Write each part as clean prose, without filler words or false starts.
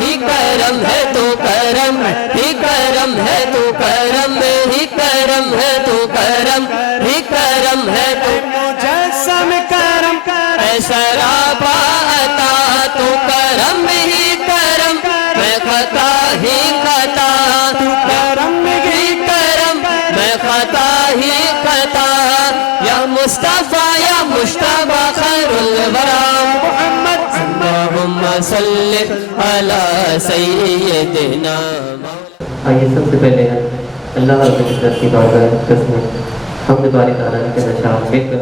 ہی کرم ہے تو کرم ہی کرم ہے تو کرم ہی کرم ہے تو کرم ہی کرم ہے تو مجسم کرم اے سراپا عطا تو کرم ہی کرم میں خطا ہی خطا کرم ہی کرم میں خطا ہی خطا یا مصطفیٰ یا مشتبہ خیر الورا محمد اللہم صلی علی سیدنا. آئیے سب سے پہلے اللہ رب العزت کی بارگاہ اقدس میں حمد باری تعالیٰ کے نشان ایک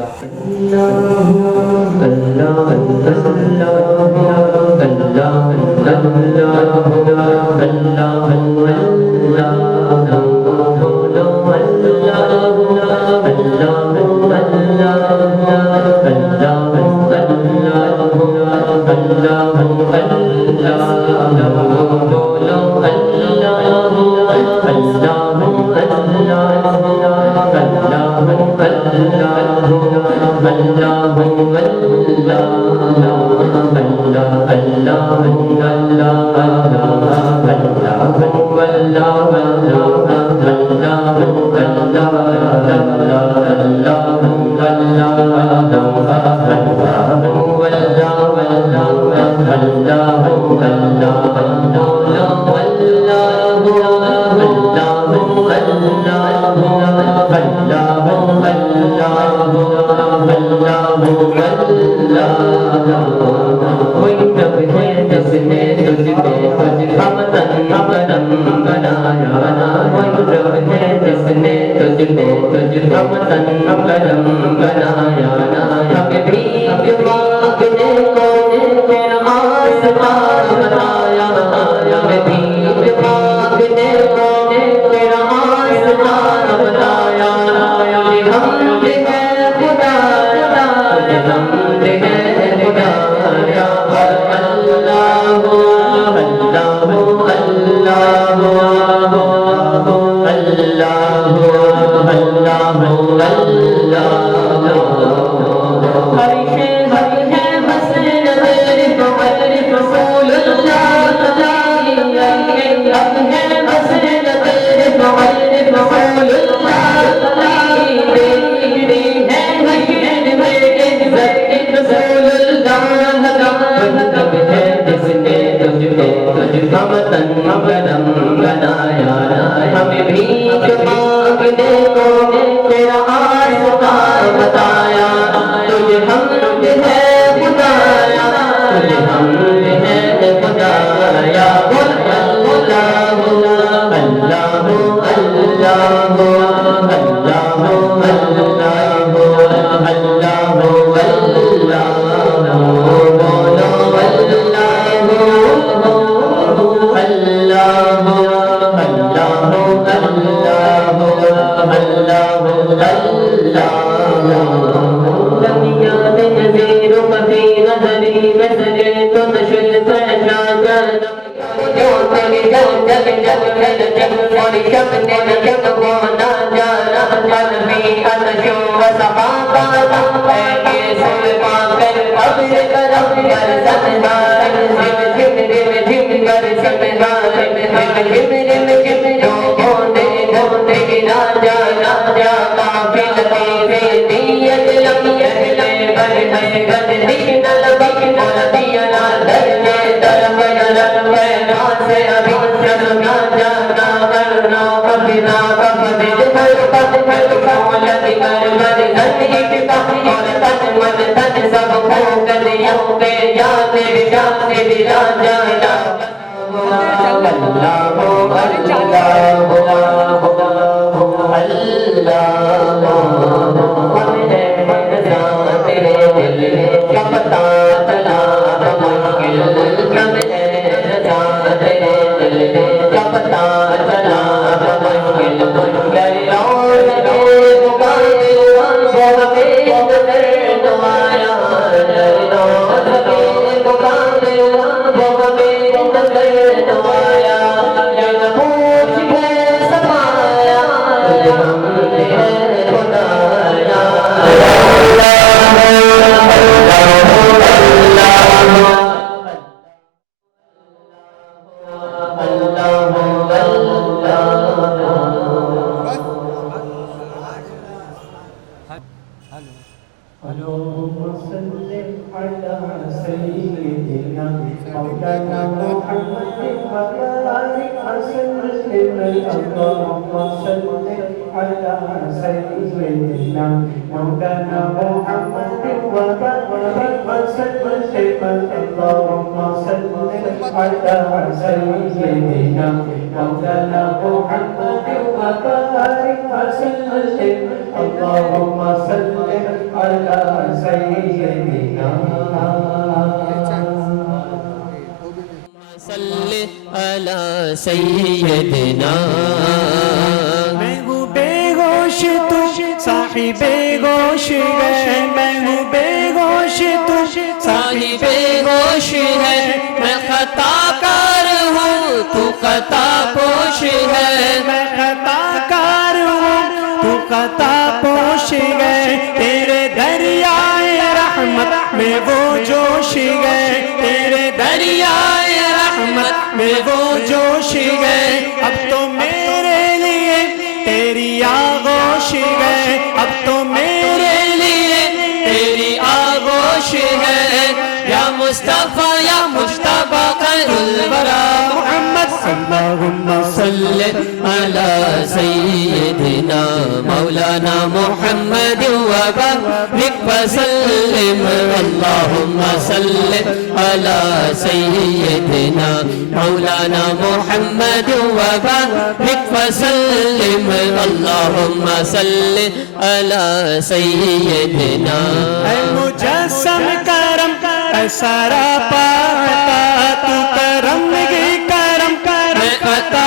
اللهم صل على سيدنا مولانا محمد وبارك وسلم اللهم صل على سيدنا مولانا محمد وبارك وسلم اللهم صل على سيدنا صل على سيدنا میں ہوں بے ہوش تو صاحب گوش ہے میں ہوں بے ہوش تو صاحب ہوش ہے میں خطا کار ہوں تو خطا پوش ہے میں خطا کار ہوں تو خطا پوش گئے تیرے دریائے رحمت میں وہ جوش گئے تیرے دریائے رحمت میں وہ جوش گئے اب تو میرے لیے تیری آغوش گئے اب تو میرے لیے تیری آغوش ہے یا مصطفیٰ یا مجتبی خیر الورا محمد اللہم صل على سيدنا مولانا محمد وبارك وسلم اللهم صل على سيدنا مولانا محمد وبارك وسلم اللهم صل على سيدنا اے مجسم کرم اے سارا پاتا تو کرم گی کرم میں خطا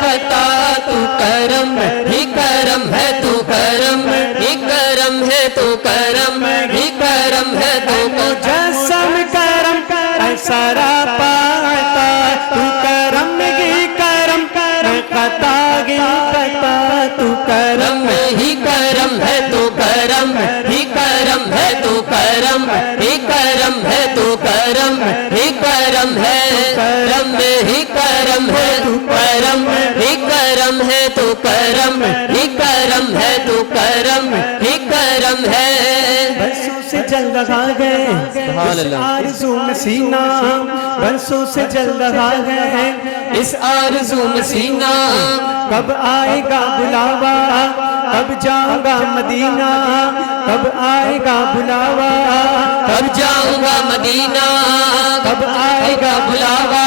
خطا تو کرم ہی کرم ہے تو کرم ہی کرم ہے تو کرم ہی کرم ہے تو مجسم کرم اے سارا پاتا تو کرم گی کرم میں خطا گی خطا تو کرم ہی کرم ہے تو کرم ہی کرم ہے تو کرم ہی کرم ہے تو کرم ہی کرم ہے کرم ہی کرم ہے تو کرم ہی کرم ہے تو کرم ہی کرم ہے تو کرم ہی کرم ہے برسوں سے جل رہا ہے اس آرزو میں سینہ برسوں سے جل رہا ہے اس آرزو میں سینہ کب آئے گا بلاوا کب جاؤں گا مدینہ کب آئے گا بلاوا کب جاؤں گا مدینہ کب آئے گا بلاوا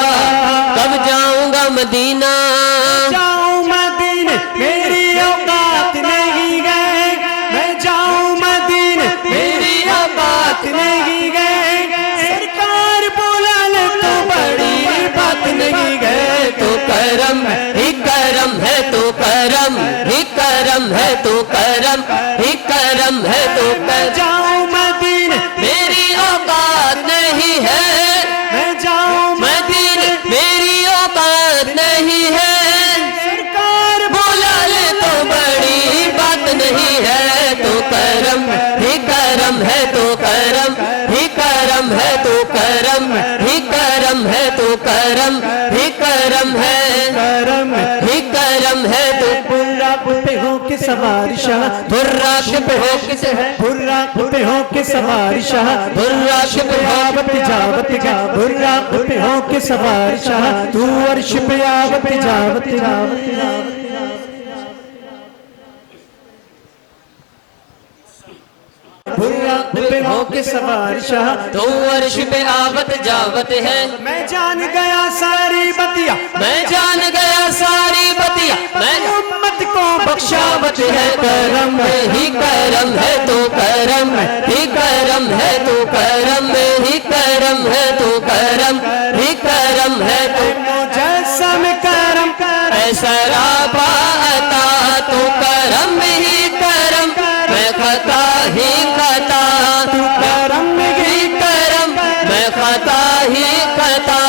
کب جاؤں گا مدینہ جاؤں مدینہ میری اوقات نہیں گئے میں جاؤں مدینہ میری اوقات نہیں گئے سرکار بولا لے تو بڑی بات نہیں گئے تو کرم ہی کرم ہے تو کرم ہی کرم ہے تو کرم ہی کرم ہے تو کرم جاؤں مدینہ میری اوقات نہیں ہے میں جاؤں مدینہ میری اوقات نہیں ہے سرکار بولا لے تو بڑی بات نہیں ہے تو کرم ہی کرم ہے تو کرم ہی کرم ہے تو کرم ہی کرم ہے تو کرم ہی کرم ہے کرم ہی کرم ہے تو براق پہ ہو کے سوار شاہ براق پہ ہو کسے ہے براق پہ ہو کے سوار شاہ براق پہ آوت جاوت جا براق پہ ہو کے سوار شاہ تو عرش پہ آوت جاوت جاوت براق پہ ہو کے سوار شاہ تو عرش پہ آوت جاوت ہے میں جان گیا ساری بتیا میں جان گیا ساری بتیا میں امت کو بخشاوت ہے کرم ہی کرم ہے تو کرم ہی کرم ہے تو کرم ہی کرم ہے تو کرم ہی کرم ہے تو مجسم کرم اے سراپا عطا تو کرم ہی کرم میں خطا ہی خطا تو کرم ہی کرم میں خطا ہی خطا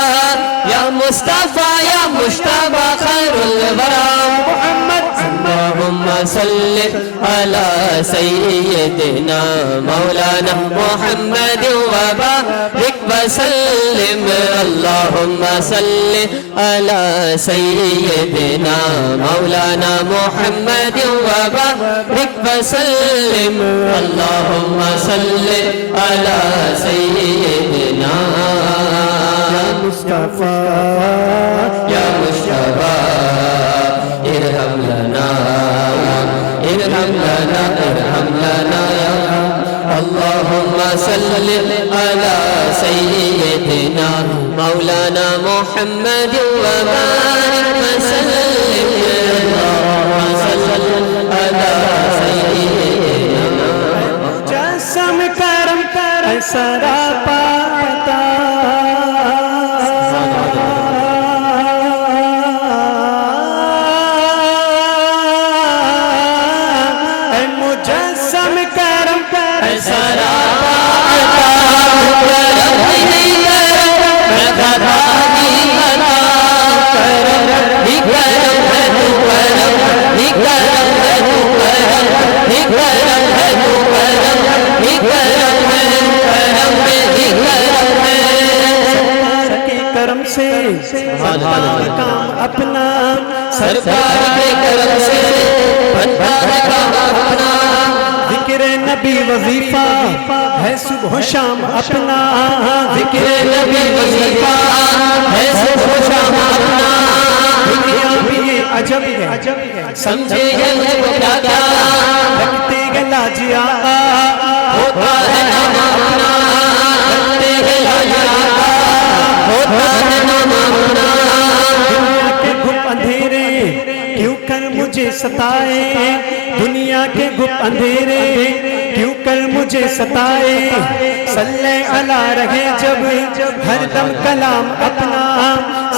یا مصطفیٰ یا مجتبی خیر الورا محمد اللہم صل علی سیدنا مولانا محمد وبارک وسلم اللہم صل علی سیدنا مولانا محمد وبارک وسلم اللہم صل علی سیدنا مصطفیٰ یا مجتبی صل على سيدنا مولانا محمد وبارك وسلم اللهم صل على سيدنا جسم کرم سراپا عطا اے مجسم کرم سراپا عطا کرم سے بنتا ہے کام اپنا سرکار کے کرم سے بنتا ہے کام اپنا ذکر نبی وظیفہ ہے صبح و شام اپنا ذکر نبی وظیفہ ہے صبح و شام اپنا دنیا بھی یہ عجب ہے سمجھے یہ کیا کیا رکھتے گلا جیا ہوتا ہے نام اپنا رکھتے گلا جیا ہوتا ہے نام اپنا دنیا کے گھپ اندھیرے کیوں کر مجھے ستائے دنیا کے گھپ اندھیرے کیوں کر مجھے ستائے صلی علی رہے جب ہر دم کلام اپنا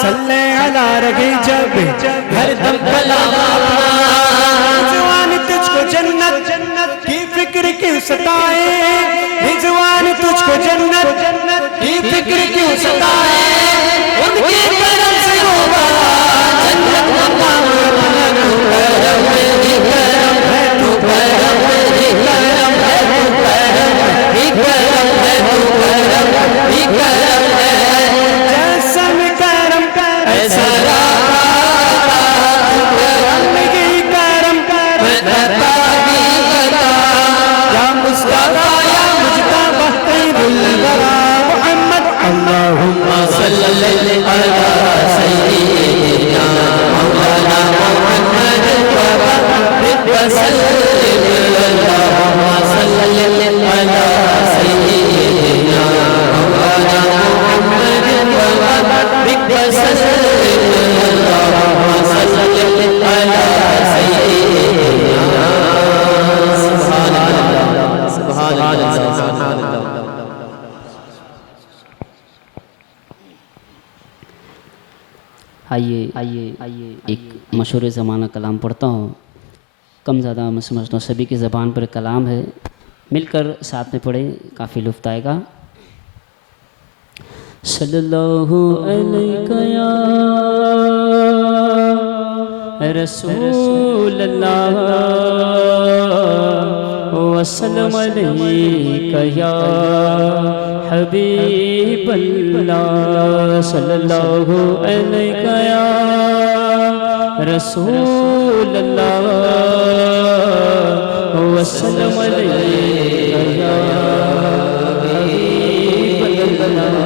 صلی علی رہے جب ہر دم کلام اپنا رضوان تجھ کو جنت کی فکر کیوں ستائے رضوان تجھ کو جنت کی فکر کیوں ستائے ان کے کرم سے ہوگا جنت مقام کرم ہے ہی کرم ہے تو کرم ہے ہی کرم ہے تو کرم ہی کرم ہے تو کرم ہی کرم ہے جسم کرم ایسا کرم ہی کرم عطا ہی عطا یا مصطفیٰ یا مجتبی خیر الورا محمد اللہم صلی علی سیدنا مولانا محمد وبارک وسلم اللہم صلی علی سیدنا مولانا محمد وبارک وسلم اللہم صلی علی سیدنا سبحان اللہ سبحان اللہ سبحان اللہ آئیے ایک مشہور زمانہ کلام پڑھتا ہوں کم زیادہ میں سمجھتا ہوں سبھی کی زبان پر کلام ہے مل کر ساتھ میں پڑھیں کافی لطف آئے گا صلی اللہ علیہ یا رسول اللہ وسلم علیک یا حبیب اللہ صلی اللہ علیہ یا رسول اللہ وسلم علیک یا حبیب اللہ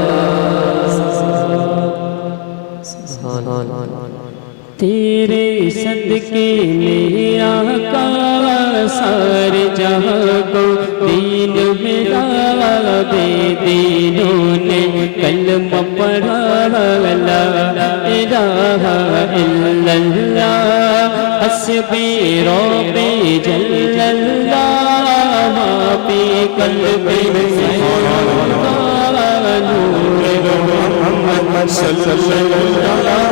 تیرے صدقے میں آقا سارے جہاں کو دین ملا دے دینوں نے کلمہ پڑھا لا الہ الا اللہ حسبی ربی جل اللہ ما فی قلبی نور محمد صلی اللہ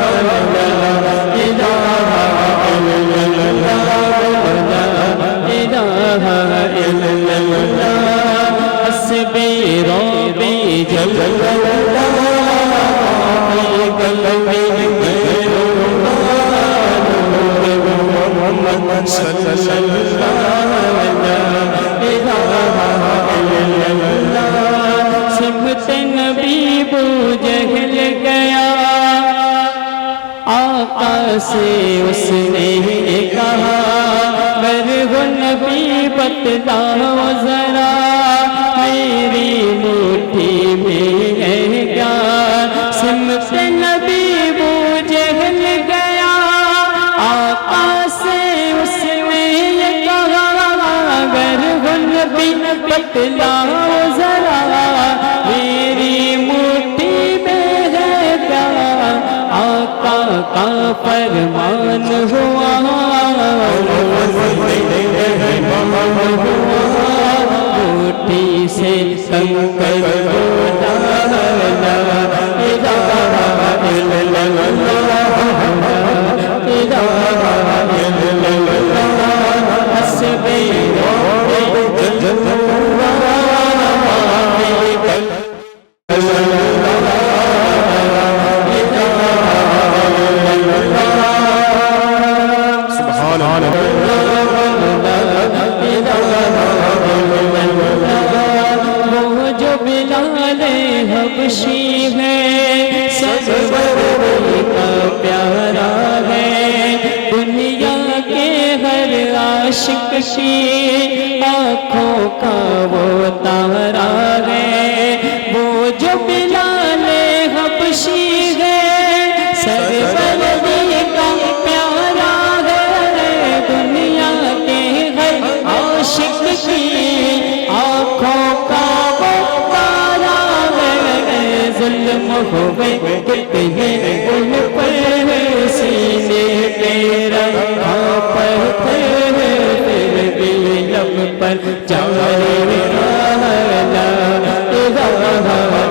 سمت نبی بو جہل گیا آقا سے اس نے کہا وہ نبی بتلاؤ ذرا میری مٹھی میں ہے کیا سمت نبی بو جہل گیا آقا سے اس نے کہا وہ نبی بتلاؤ ذرا کا فرمان ہوا روٹی سے کنکر بولا لا الہ الا اللہ الہ الا اللہ حسبی حبشی ہے سرور کا پیارا ہے دنیا کے ہر عاشق کی آنکھوں کا وہ تارا ہے وہ جو بلال حبشی ہے سرور کا پیارا ہے دنیا کے ہر عاشق کی آنکھوں کا ظلم ہوئے کتنے ان پر سینے پہ رکھا پتھر پھر بھی لب پر جاری رہا لا الہ الا اللہ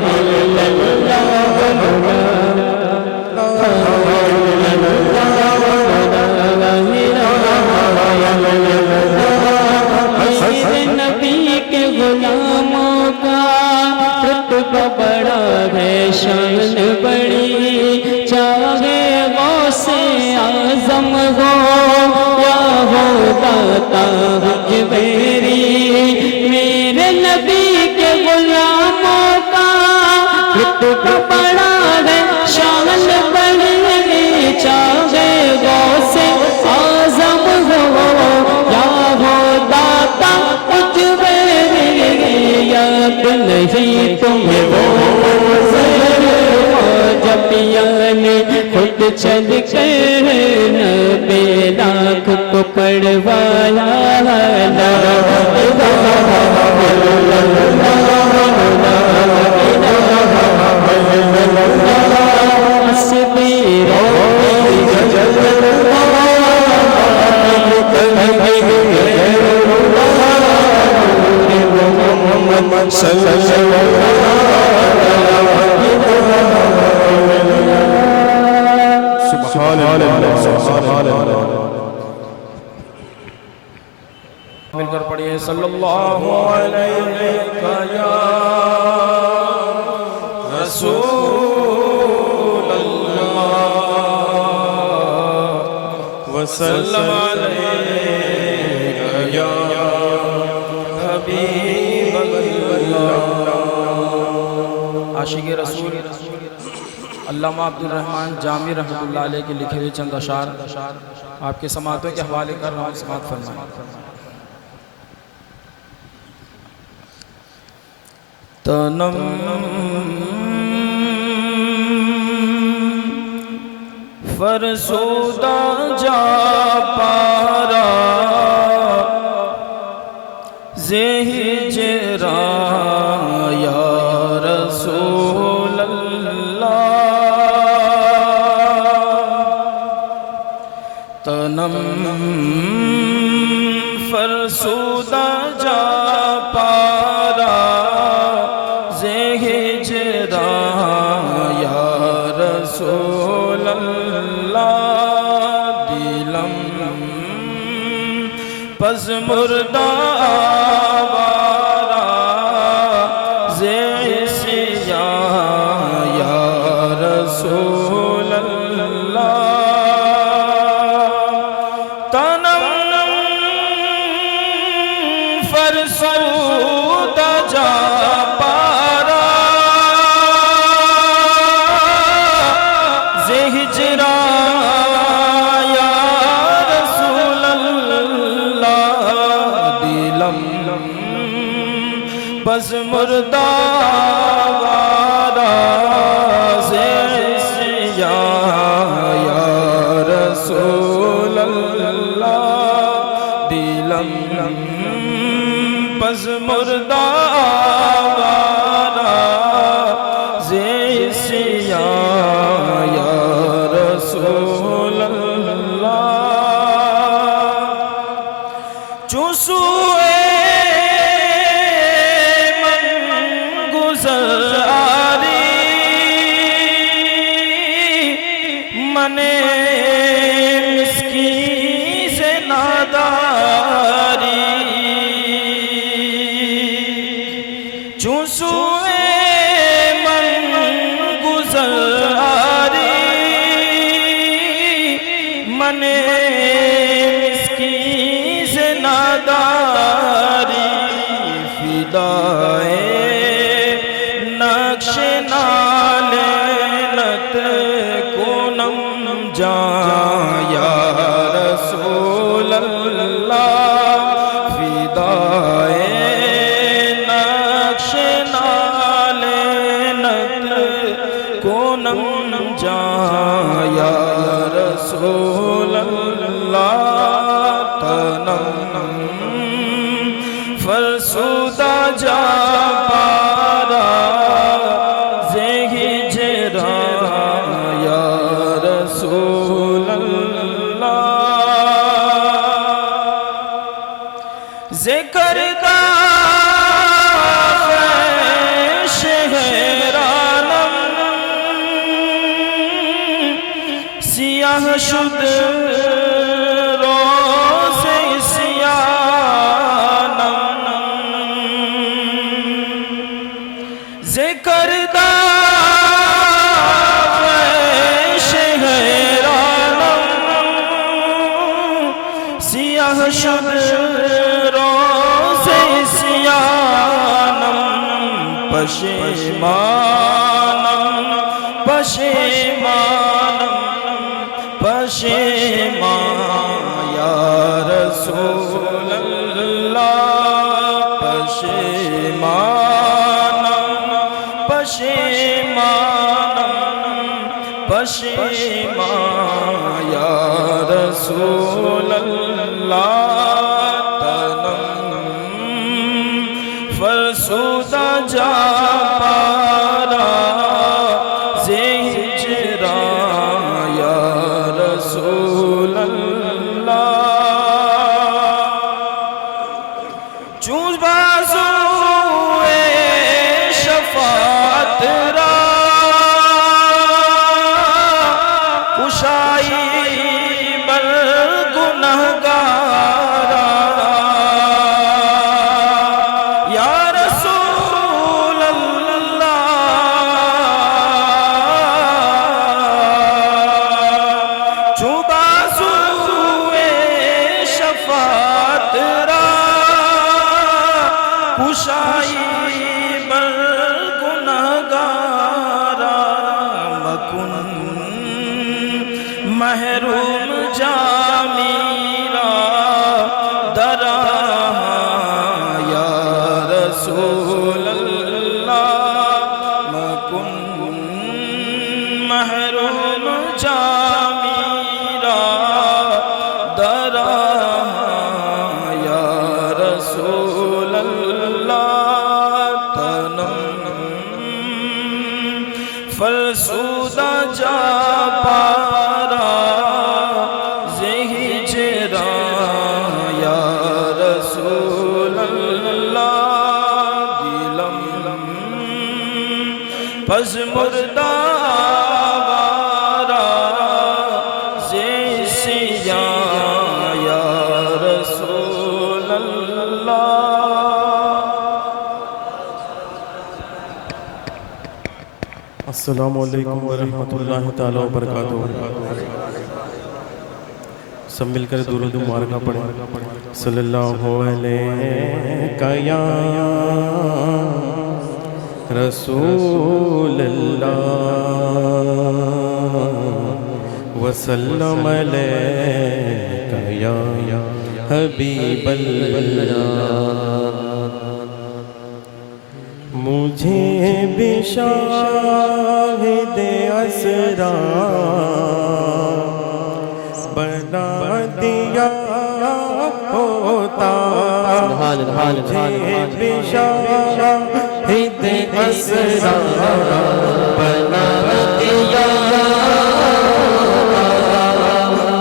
نبی کے غلاموں کا رتبہ بڑا ہے شان بڑی چاہے غوث اعظم ہو یا ہو داتا حجویری میرے نبی کے غلاموں کا رتبہ بڑا ہے شان بڑی چاہے غوث اعظم ہو یا ہو داتا حجویری یاد نہیں تمہیں وہ جب یعنی خود چل کر نبی لاکھ کو پڑھوایا لا الہ الا اللہ حسبی مل کر پڑھیے صلی اللہ علیہ یا رسول اللہ وسلم علیہ یا حبیب اللہ عاشق رسول علامہ عبد الرحمن جامی رحمۃ اللہ علیہ کے لکھے ہوئے چند اشعار آپ کے سماعتوں کے حوالے کر رہا ہوں، سماعت فرمائیں۔ تنم فرسودہ جا پارا زہجرا یا رسول اللہ تنم فرسودہ جا پارا زہجرا یا رسول اللہ دلم پس مردہ آوارا زیسیا یا رسول اللہ تنم فرسودہ جا پارا زہجرا یا رسول اللہ دلم بس مردہ وارا زیسیا یا رسول اللہ دلم بس مردہ وارا زیسیا یا رسول من مسکین سے ناداری چون سوئے من گزاری من مسکین سے ناداری فدائے نقش نالینت کنم جان یا رسول اللہ فدائے نقش نالینت کنم جان یا رسول اللہ تنم فرسودہ جا پارا زہی جرا یا رسول اللہ ذکر دا شہرانم سیاہ شد روز سیانم ذکر دا شہرانم سیاہ شد روز سیانم پشیمانم پشیمانم پشیمان یا رسول اللہ پشیمانم پشیمانم پشیمان یا رسول اللہ تنم فرسودہ جا پارا زہجرا یا رسول اللہ چون بازوئے شفاعت را کشائی بر گنہگارا یا رسول اللہ چون بازوئے شفاعت را کشائی بر گنہگارا مکن محروم جامیرا درا یا رسول اللہ مکن محروم جامیرا درا یا رسول اللہ تنم فرسودہ جا پارا زہجرا یا رسول اللہ دلم پس مردہ آوارا زیسیا یا رسول اللہ السلام علیکم ورحمۃ اللہ تعالی وبرکاتہ سب مل کر درود مبارکہ پڑھیں صلی اللہ علیہ یا رسول اللہ وسلم علیہ یا حبیب اللہ مجھے بھی شاہد اسرار بنا دیا ہوتا مجھے بھی شاہد اسرار بنا دیا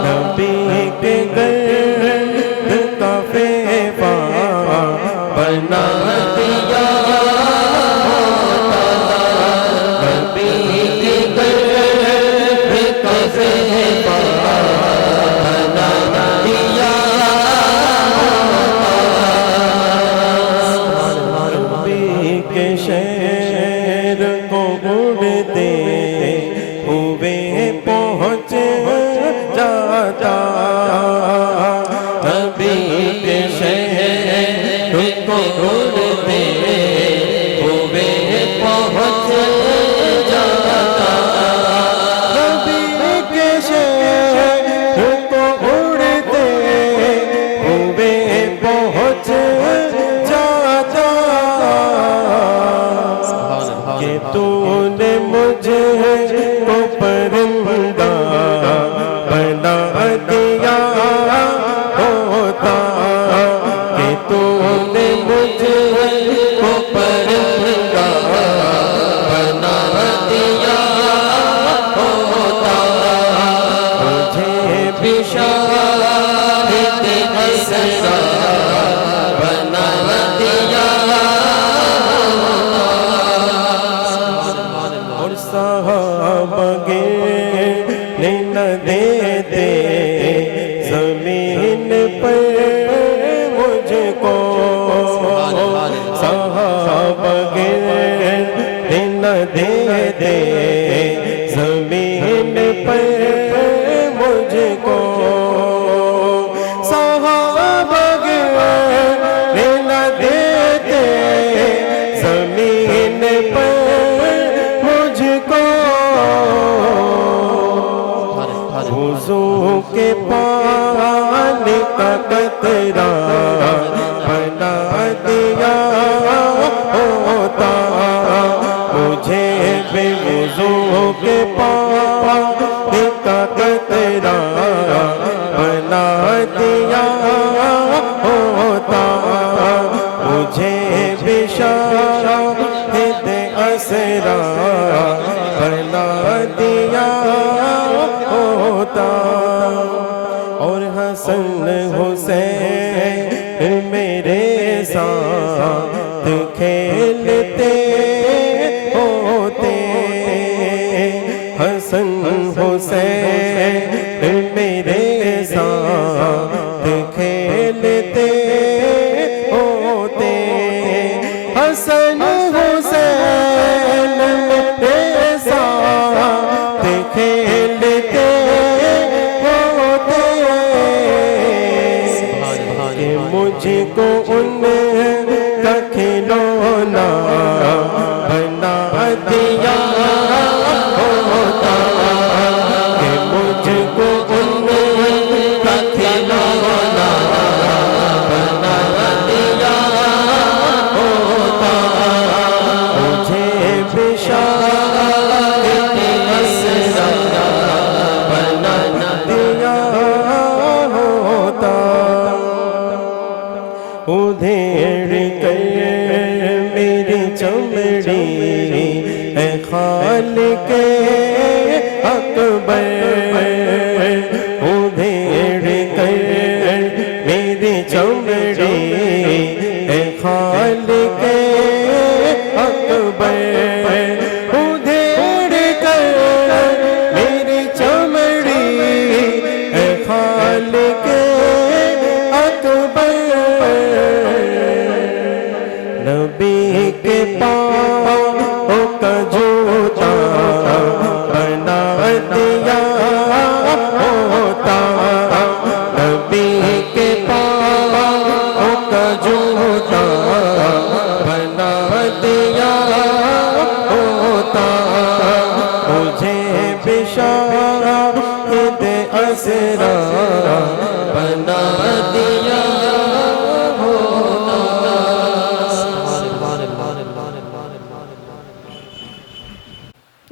نبی کے گرد کا فیفا بنا دیا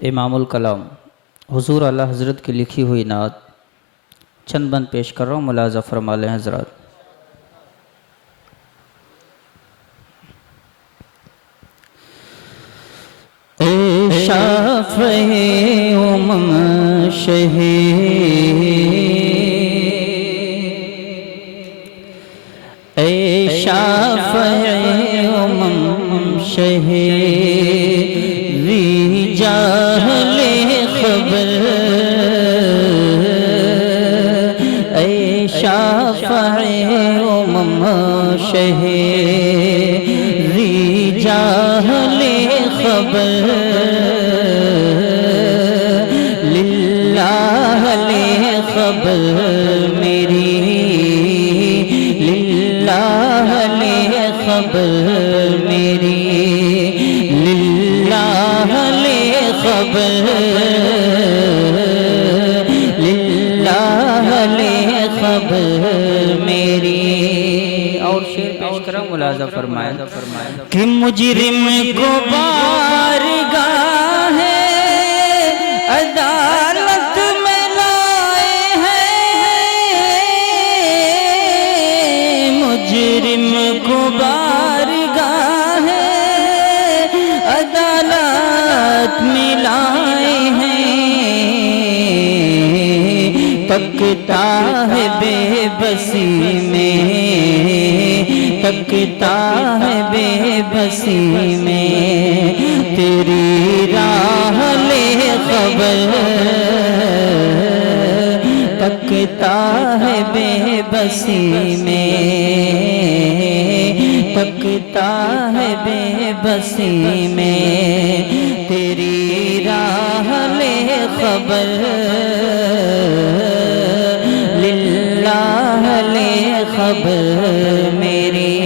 امام الکلام حضور اعلیٰ حضرت کی لکھی ہوئی نعت چند بند پیش کر رہا ہوں، ملاحظہ فرما لیں حضرات۔ اے شافع امم شہید، اے شافع امم شہید، ری جاہل خبر کہے رجال خبر للہ لے خبر میری للہ لے خبر میری للہ لے خبر للہ لے خبر میری. اور شعر پیش کرو ملاحظہ فرمائے کہ مجرم کو بارگاہ عدالت میں لائے ہیں مجرم کو بارگاہ عدالت میں لائے ہیں تکتا ہے بے بسی میں تکتا ہے بے بسی میں تیری راہ لے خبر تکتا ہے بے بسی میں تکتا ہے بے بسی میں تیری راہ لے خبر للہ لے خبر میری.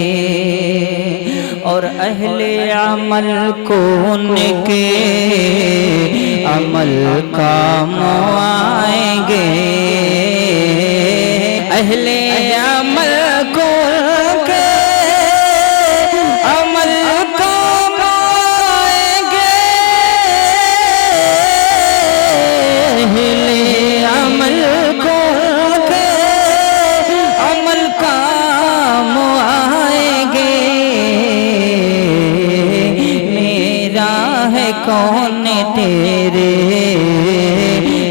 اور اہل عمل کو ان کے عمل کام آئیں گے اہل عمل کو ان کے عمل کام آئیں گے اہل عمل کو ان کے عمل کام آئیں گے میرا ہے کون تیرے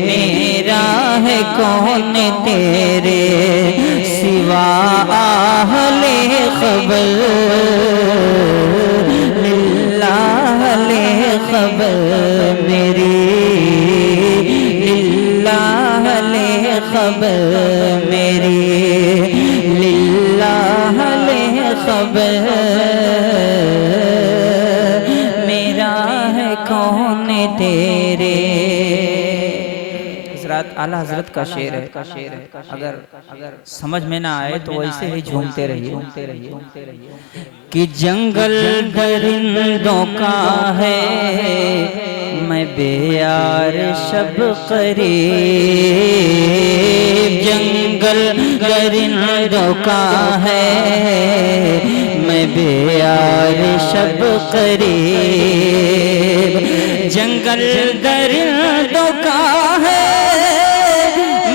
میرا ہے کون تیرے سوا اہل خبر للہ لے خبر میری للہ لے خبر میری للہ لے خبر میرا ہے کون تیرے. حضرات اعلیٰ حضرت کا شعر ہے اگر سمجھ میں نہ آئے تو ایسے ہی جھومتے رہیے کہ جنگل درندوں کا ہے میں بے یار شب قریب جنگل درندوں کا ہے میں بے یار شب قریب جنگل درندوں کا ہے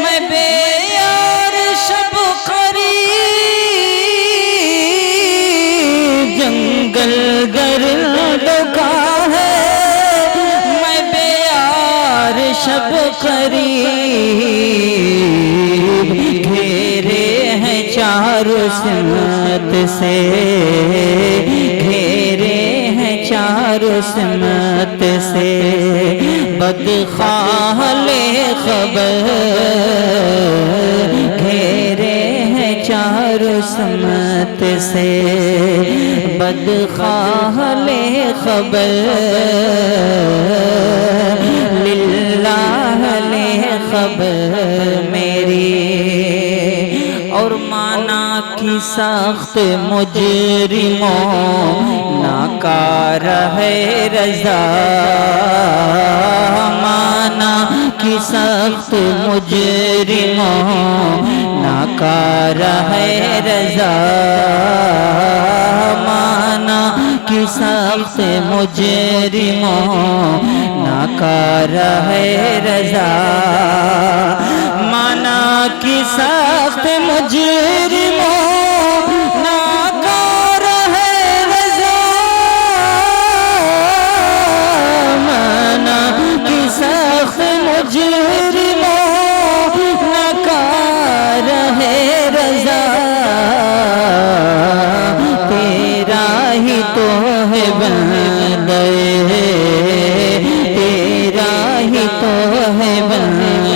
میں بے یار شب قریب جنگل درندوں کا ہے میں بے یار شب قریب گھیرے ہیں چاروں سمت سے گھیرے ہیں چاروں سمت سے بدخواہ لے خبر گھیرے ہیں چاروں سمت سے بدخواہ لے خبر للہ لے خبر میری. اور مانا کی سخت مجرموں ناکار ہے رضا مانا کی سخت مجرموں ناکار ہے رضا مانا کی سخت مجرموں ناکار ہے رضا مانا کی سخت مجرموں ناکار ہے رضا مانا کی سخت مجرموں ناکار ہے رضا تیرا ہی تو ہے بندے تیرا ہی تو ہے بندے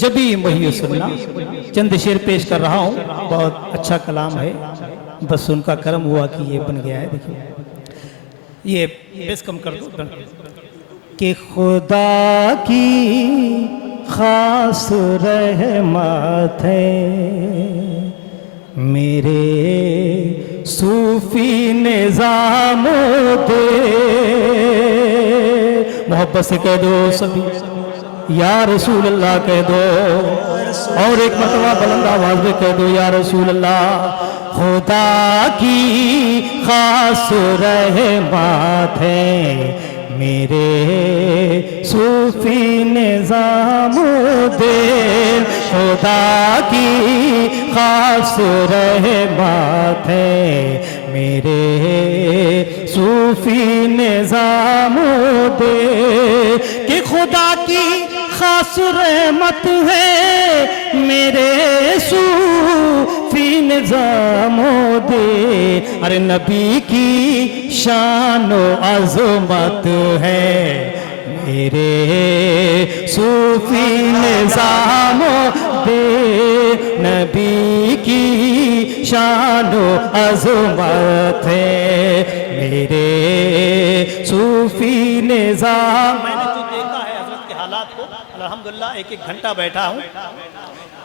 جب بھی وہی سننا. چند شعر پیش کر رہا ہوں, بہت اچھا کلام ہے, بس ان کا کرم ہوا کہ یہ بن گیا ہے. دیکھیں یہ بیس کم کر دو. کہ خدا کی خاص رحمت ہے میرے صوفی نظام دے. محبت سے کہہ دو سبھی یا رسول اللہ کہہ دو, اور ایک مرتبہ بلند آواز میں کہہ دو یا رسول اللہ. خدا کی خاص رحمت ہے میرے صوفی نظام دے. خدا کی خاص رحمت ہے میرے صوفی نظام دے. کہ خدا کی خاص رحمت ہے میرے صوفی نظام دے. ارے نبی کی شان و عظمت ہے میرے صوفی نظام دے. نبی کی شان و عظمت ہے میرے صوفی نظام. میں نے جو دیکھا ہے حضرت کے حالات کو, الحمدللہ ایک ایک گھنٹہ بیٹھا ہوں.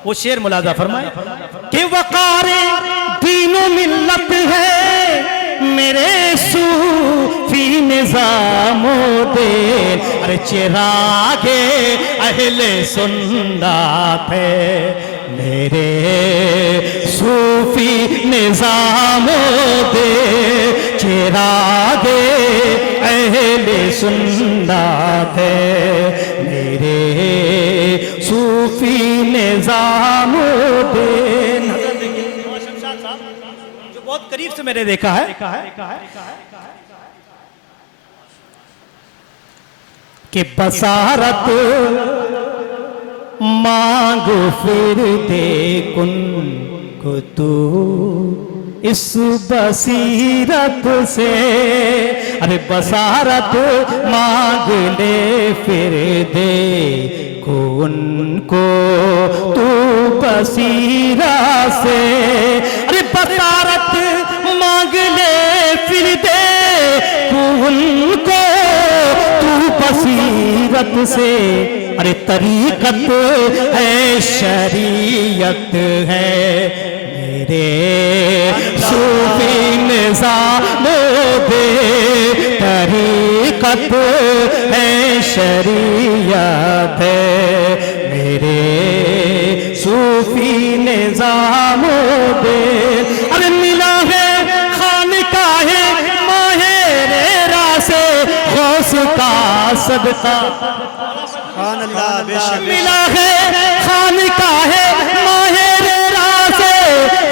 وہ شعر ملاحظہ فرمائے کہ وقار دین و ملت ہے میرے صوفی نظام دے. ارے چراغ اہل سنت ہے میرے صوفی نظام دے. چراغ اہل سنت ہے میرے صوفی نظام دے. شمشاد صاحب جو بہت قریب سے میں نے دیکھا ہے کہ بصارت مانگ پھر دے کن کو تو اس بصیرت سے. ارے بصارت مانگ لے پھر دے کن کو تو بصیرت سے. ارے بصارت مانگ لے پھر دے کن کو تو بصیرت سے. ارے طریقت ہے شریعت ہے میرے صوفی نظام دے. طریقت ہے شریعت ہے میرے صوفی نظام دے. ارے ملا ہے خانقاہ ماہر راز غوث کا صدقہ. ملا ہے خانقاہ ماہر راز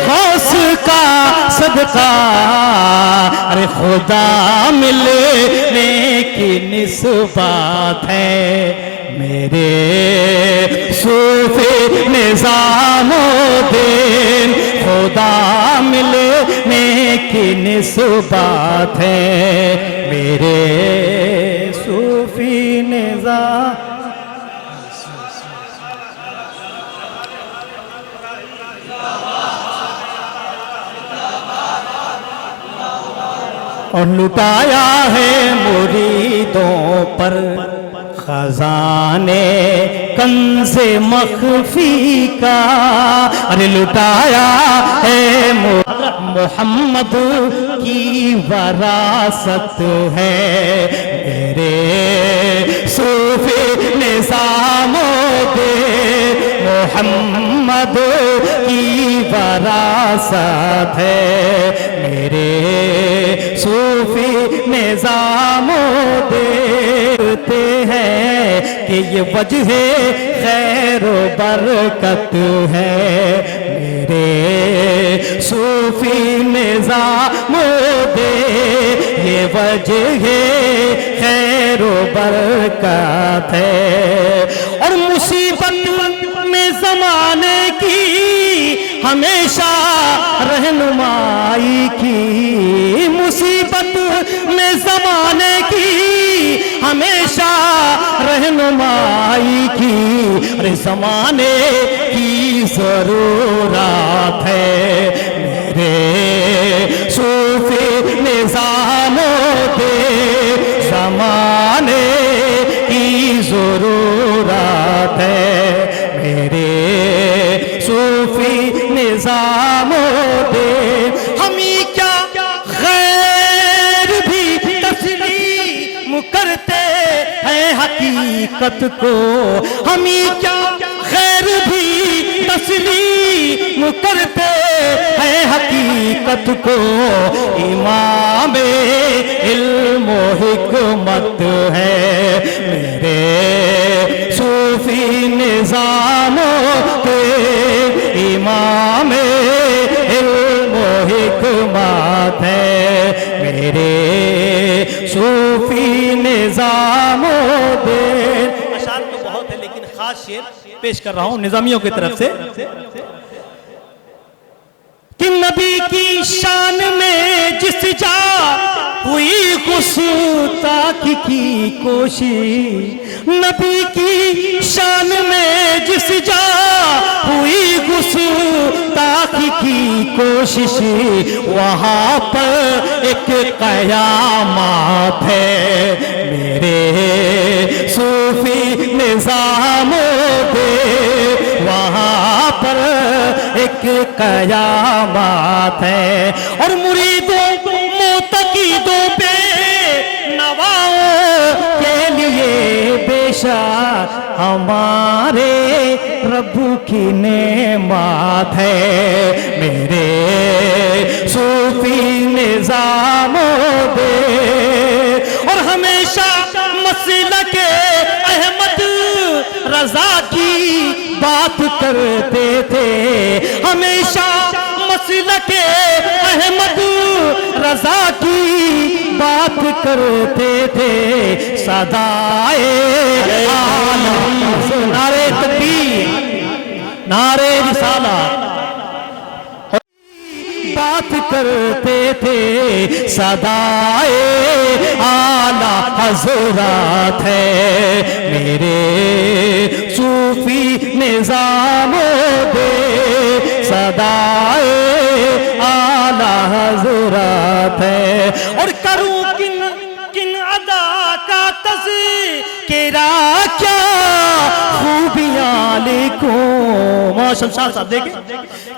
غوث کا صدقہ. ارے خدا ملنے کی نسبت ہے میرے صوفی نظام دین. خدا ملنے کی نسبت ہے میرے صوفی نظام. اور لٹایا ہے مریدوں پر خزانے کنز مخفی کا. ارے لٹایا ہے محمد کی وراثت ہے میرے صوفی نظام دے. محمد کی وراثت ہے میرے صوفی نظام دیتے ہیں کہ یہ وجہ خیر و برکت ہے میرے صوفی نظام دے. یہ وجہ خیر و برکت ہے. اور مصیبت میں زمانے کی ہمیشہ رہنمائی کی. مصیبت میں زمانے کی ہمیشہ رہنمائی کی. ارے زمانے کی ضرورت ہے میرے صوفی نظاموں دے زمانے کی ضرورت ہے میرے صوفی نظاموں دے ہمیں کیا غیر بھی تسلیم کرتے ہیں حقیقت کو ہمیں کیا غیر بھی تسلیم کرتے ہیں حقیقت کو امام علم و حکمت ہے میرے صوفی نظاموں کے امام علم و حکمت ہے میرے صوفی نظاموں دے اشعار تو بہت ہے لیکن خاص شعر پیش کر رہا ہوں نظامیوں کی طرف سے کہ نبی کی شان میں جس جا ہوئی گستاخی کی کوشش نبی کی شان میں جس جا ہوئی گستاخی کی کوشش وہاں پر ایک قیامت ہے میرے صوفی نظاموں پہ وہاں پر ایک قیامت ہے اور مریدوں معتقدوں پہ نواؤں کے لیے بے شک ہمارے رب کی نعمت ہے میرے صوفی نظاموں پہ اور ہمیشہ مسلک احمد رضا کی بات کرتے تھے ہمیشہ مسلک احمد رضا کی بات کرتے تھے صدائے عالم نعرہ تکبیر نعرہ رسالہ بات کرتے تھے صدائے اعلیٰ حضرات ہے میرے صوفی نظاموں پہ صدائے اعلیٰ حضرات ہے اور کروں کن ادا کا تذکرہ کیا خوبیاں لکھوں شمشاد صاحب دیکھیں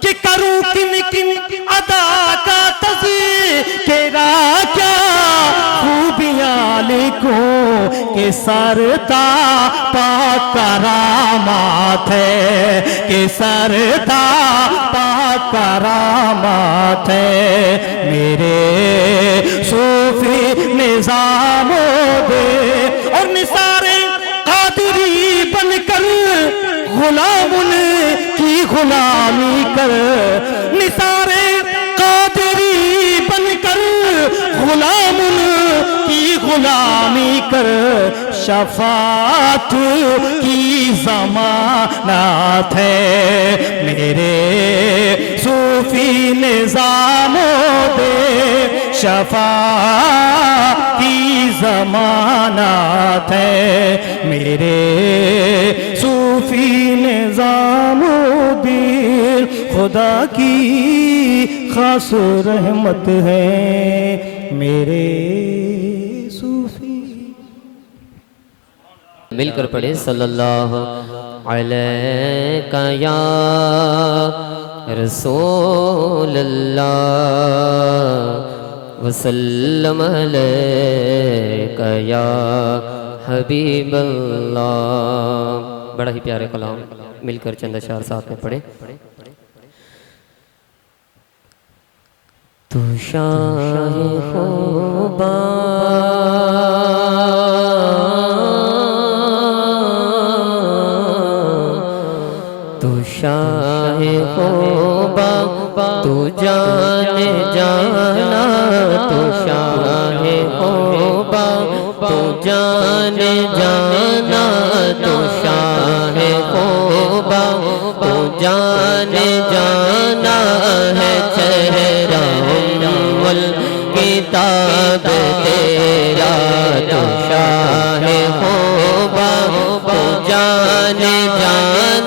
کہ کروں کن ادا کا تذکرہ کیا خوبیاں لکھوں کہ سرتا پاک کرامات ہے کہ سرتا پاک کرامات ہے میرے صوفی نظاموں دے اور نثار قادری بن کر غلام کی غلامی کر نثار قادری بن کر غلام کی غلامی کر شفاعت کی ضمانت ہے میرے صوفی نظاموں پہ شفاعت کی ضمانت ہے میرے صوفی نظاموں دل خدا کی خاص رحمت ہے میرے صوفی مل کر پڑھے صلی اللہ علیہ یا رسول اللہ وسلم علیہ یا حبیب اللہ بڑا ہی پیارے کلام مل کر چند اشعار ساتھ میں پڑھے تو شاہ خوبا تو شاہ خوبا تو جان جانا تو شاہ خوبا تو جان جانا تو شاہ خوبا تو جان جانا ہے چہرہ کتاب تیرا تو شاہ خوبا تو جان جانا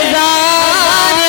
70,000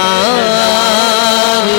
70,000